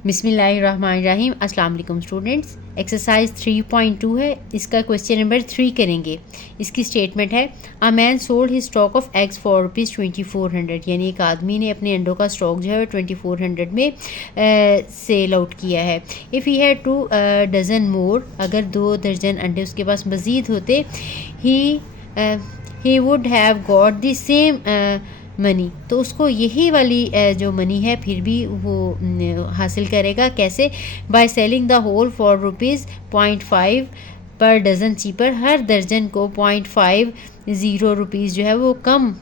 बिस्मिल्लाहिर्रहमानिर्रहीम। अस्सलाम वालेकुम स्टूडेंट्स। एक्सरसाइज 3.2 है, इसका क्वेश्चन नंबर 3 करेंगे। इसकी स्टेटमेंट है, a man sold his stock of eggs for ₹2400, यानी एक आदमी ने अपने अंडों का स्टॉक जो है 2400 में सेल आउट किया है। इफ़ ही हैड 2 डज़न मोर, अगर 2 दर्जन अंडे उसके पास मज़ीद होते, he would have got the same money, तो उसको यही वाली जो मनी है फिर भी वो हासिल करेगा। कैसे? By selling the whole for ₹0.5 per dozen cheaper, हर दर्जन को ₹0.50 जो है वो कम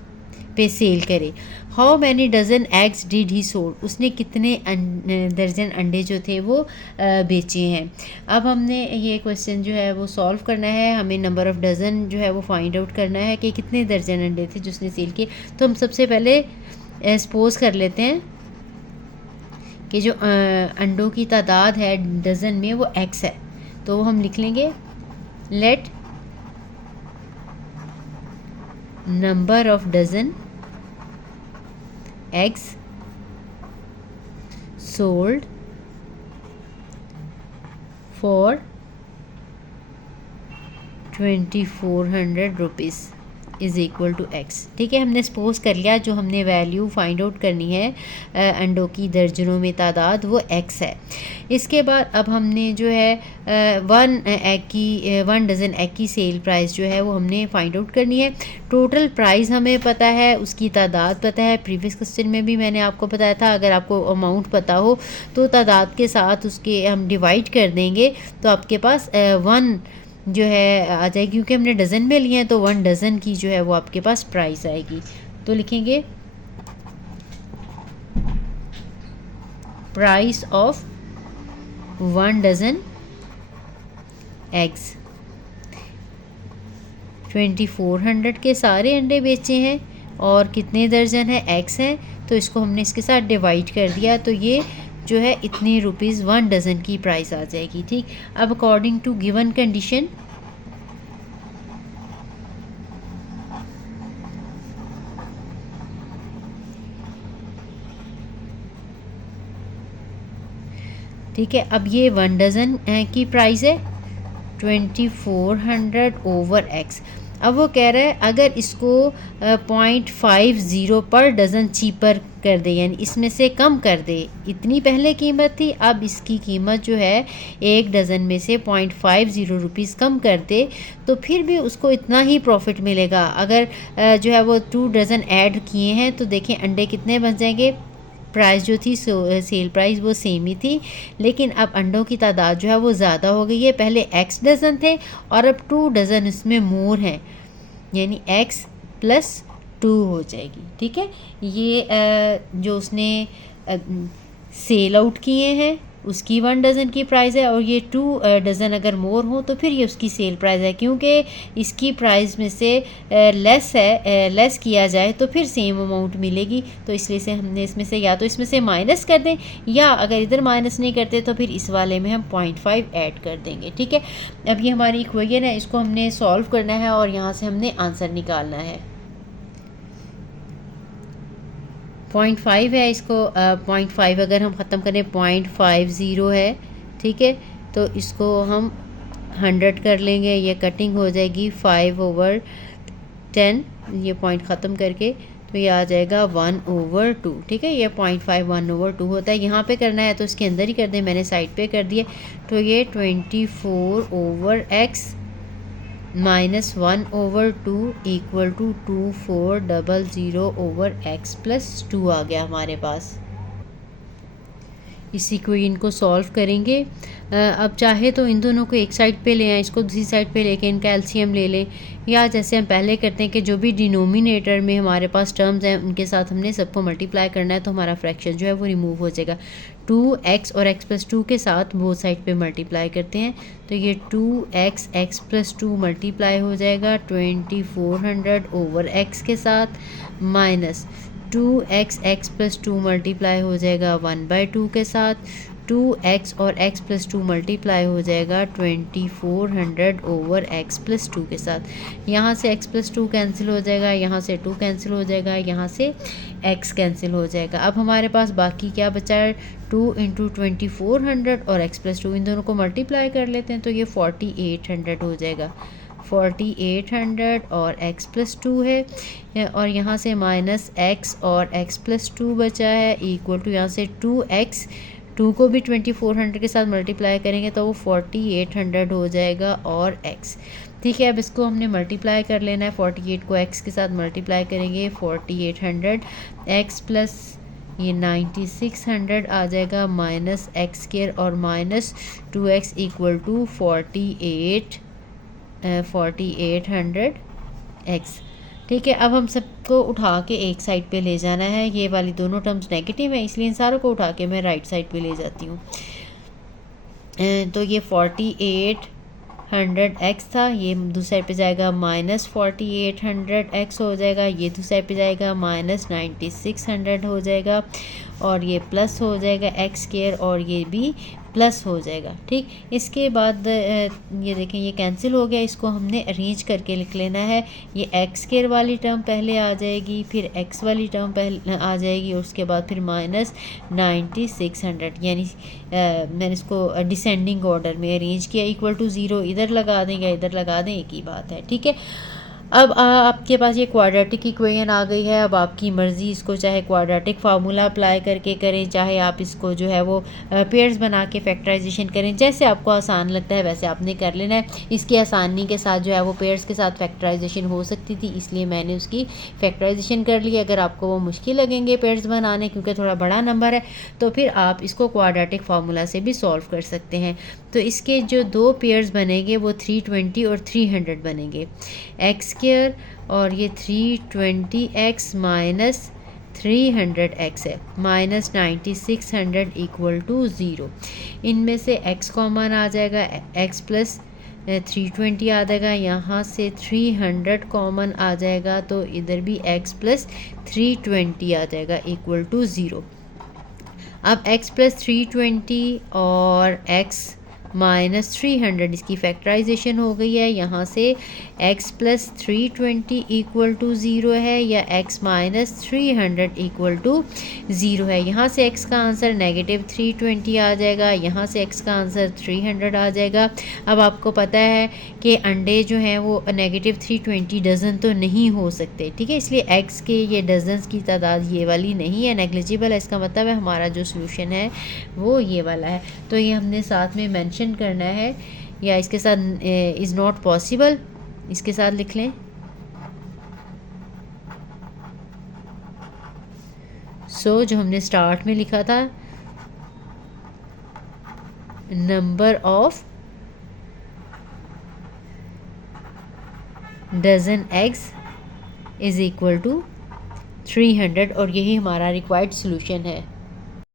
पे सेल करे। How many dozen eggs did he sold, उसने कितने दर्जन अंडे जो थे वो बेचे हैं। अब हमने ये क्वेश्चन जो है वो सॉल्व करना है, हमें नंबर ऑफ़ डज़न जो है वो फाइंड आउट करना है कि कितने दर्जन अंडे थे जो उसने सेल किए। तो हम सबसे पहले सपोज कर लेते हैं कि जो अंडों की तादाद है डज़न में वो एक्स है, तो हम लिख लेंगे let number of dozen eggs sold for ₹2400 is equal to x. ठीक है, हमने सपोज कर लिया जो हमने वैल्यू फाइंड आउट करनी है अंडों की दर्जनों में तादाद वो एक्स है। इसके बाद अब हमने जो है 1 डज़न एग की सेल प्राइस जो है वो हमने फाइंड आउट करनी है। टोटल प्राइस हमें पता है, उसकी तादाद पता है। प्रीवियस क्वेश्चन में भी मैंने आपको बताया था, अगर आपको अमाउंट पता हो तो तादाद के साथ उसके हम डिवाइड कर देंगे तो आपके पास 1 जो है आ जाएगी, क्योंकि हमने डज़न में लिए हैं तो 1 डज़न की जो है वो आपके पास प्राइस आएगी। तो लिखेंगे प्राइस ऑफ 1 डज़न एग्स। 2400 के सारे अंडे बेचे हैं और कितने दर्जन है एक्स हैं, तो इसको हमने इसके साथ डिवाइड कर दिया, तो ये जो है इतनी रुपीज़ 1 डज़न की प्राइस आ जाएगी। ठीक, अब अकॉर्डिंग टू गिवन कंडीशन ठीक है, अब ये 1 डज़न की प्राइस है 2400 ओवर एक्स। अब वो कह रहा है अगर इसको 0.50 पर डज़न चीपर कर दे, यानी इसमें से कम कर दे। इतनी पहले कीमत थी, अब इसकी कीमत जो है 1 डज़न में से 0.50 कम कर दे तो फिर भी उसको इतना ही प्रॉफिट मिलेगा। अगर जो है वो 2 डज़न ऐड किए हैं तो देखें अंडे कितने बन जाएंगे। प्राइस जो थी सेल प्राइस वो सेम ही थी, लेकिन अब अंडों की तादाद जो है वो ज़्यादा हो गई है। पहले एक्स डज़न थे और अब 2 डज़न इसमें मोर हैं, यानी एक्स प्लस 2 हो जाएगी। ठीक है, ये जो उसने सेल आउट किए हैं उसकी 1 डज़न की प्राइस है, और ये 2 डज़न अगर मोर हो तो फिर ये उसकी सेल प्राइस है। क्योंकि इसकी प्राइस में से लेस किया जाए तो फिर सेम अमाउंट मिलेगी, तो इसलिए से हमने इसमें से या तो इसमें से माइनस कर दें, या अगर इधर माइनस नहीं करते तो फिर इस वाले में हम 0.5 ऐड कर देंगे। ठीक है, अब ये हमारी इक्वेशन है, इसको हमने सॉल्व करना है और यहाँ से हमने आंसर निकालना है। 0.5 है, इसको 0.5 अगर हम ख़त्म करें 0.50 है। ठीक है, तो इसको हम 100 कर लेंगे, ये कटिंग हो जाएगी 5/10, ये पॉइंट ख़त्म करके तो ये आ जाएगा 1/2। ठीक है, ये 0.5 1/2 होता है। यहाँ पे करना है तो इसके अंदर ही कर दें, मैंने साइड पे कर दिया। तो ये 24/x minus 1/2 equal to 2400/x plus 2 आ गया हमारे पास। इसी को इनको सॉल्व करेंगे। अब चाहे तो इन दोनों को एक साइड पे ले आएँ, इसको दूसरी साइड पे लेके इनका एलसीएम ले लें, या जैसे हम पहले करते हैं कि जो भी डिनोमिनेटर में हमारे पास टर्म्स हैं उनके साथ हमने सबको मल्टीप्लाई करना है, तो हमारा फ्रैक्शन जो है वो रिमूव हो जाएगा। 2x और x प्लस 2 के साथ बोथ साइड पे मल्टीप्लाई करते हैं, तो ये 2x x प्लस 2 मल्टीप्लाई हो जाएगा 2400 ओवर x के साथ, minus 2x x plus 2 multiply हो जाएगा 1/2 के साथ, 2x और x प्लस 2 मल्टीप्लाई हो जाएगा 2400 ओवर x प्लस 2 के साथ। यहाँ से x प्लस 2 कैंसिल हो जाएगा, यहाँ से 2 कैंसिल हो जाएगा, यहाँ से x कैंसिल हो जाएगा। अब हमारे पास बाकी क्या बचा है, 2 इंटू 2400 और x प्लस 2, इन दोनों को मल्टीप्लाई कर लेते हैं तो ये 4800 हो जाएगा। 4800 और x प्लस 2 है और यहाँ से माइनस x और x प्लस 2 बचा है इक्वल टू यहाँ से 2x, 2 को भी 2400 के साथ मल्टीप्लाई करेंगे तो वो 4800 हो जाएगा और x। ठीक है, अब इसको हमने मल्टीप्लाई कर लेना है, 48 को x के साथ मल्टीप्लाई करेंगे 4800, x प्लस ये 9600 आ जाएगा माइनस एक्स स्क्वायर और minus 2x equal to 4800 x। ठीक है, अब हम सबको उठा के एक साइड पे ले जाना है। ये वाली दोनों टर्म्स नेगेटिव हैं इसलिए इन सारों को उठा के मैं राइट साइड पे ले जाती हूँ। तो ये 4800 x था, ये दूसरी साइड पे जाएगा माइनस 4800 x हो जाएगा, ये दूसरी साइड पे जाएगा माइनस 9600 हो जाएगा और ये प्लस हो जाएगा एक्स स्क्वायर और ये भी प्लस हो जाएगा। ठीक, इसके बाद ये देखें ये कैंसिल हो गया, इसको हमने अरेंज करके लिख लेना है। ये एक्स स्क्वायर वाली टर्म पहले आ जाएगी, फिर एक्स वाली टर्म पहले आ जाएगी और उसके बाद फिर माइनस 9600, यानी मैंने इसको डिसेंडिंग ऑर्डर में अरेंज किया। इक्वल टू 0 इधर लगा दें या इधर लगा दें, एक ही बात है। ठीक है, अब आपके पास ये क्वाड्रेटिक इक्वेशन आ गई है। अब आपकी मर्ज़ी, इसको चाहे क्वाड्रेटिक फार्मूला अप्लाई करके करें, चाहे आप इसको जो है वो पेयर्स बना के फैक्टराइजेशन करें, जैसे आपको आसान लगता है वैसे आपने कर लेना है। इसकी आसानी के साथ जो है वो पेयर्स के साथ फैक्टराइजेशन हो सकती थी, इसलिए मैंने उसकी फैक्टराइजेशन कर ली। अगर आपको वो मुश्किल लगेंगे पेयर्स बनाने क्योंकि थोड़ा बड़ा नंबर है, तो फिर आप इसको क्वाड्रेटिक फार्मूला से भी सॉल्व कर सकते हैं। तो इसके जो दो पेयर्स बनेंगे वो 320 और 300 बनेंगे, एक्स स्क्वायर और ये 320x माइनस 300x है, माइनस 9600 इक्वल टू 0। इनमें से x कॉमन आ जाएगा, x प्लस 320 आ जाएगा, यहाँ से 300 कॉमन आ जाएगा तो इधर भी x प्लस 320 आ जाएगा इक्वल टू 0। अब x प्लस 320 और x माइनस 300 इसकी फैक्टराइजेशन हो गई है। यहाँ से x प्लस 320 इक्वल टू 0 है या x माइनस 300 इक्वल टू 0 है। यहाँ से x का आंसर नेगेटिव 320 आ जाएगा, यहाँ से x का आंसर 300 आ जाएगा। अब आपको पता है कि अंडे जो हैं वो नेगेटिव 320 डज़न तो नहीं हो सकते, ठीक है, इसलिए x के ये डजन्स की तादाद ये वाली नहीं है, नेग्लिजिबल है। इसका मतलब है हमारा जो सोल्यूशन है वो ये वाला है। तो ये हमने साथ में मेंशन करना है, या इसके साथ इज़ नॉट पॉसिबल इसके साथ लिख लें। सो जो हमने स्टार्ट में लिखा था, number of dozen eggs is equal to 300 और यही हमारा रिक्वायर्ड सोल्यूशन है।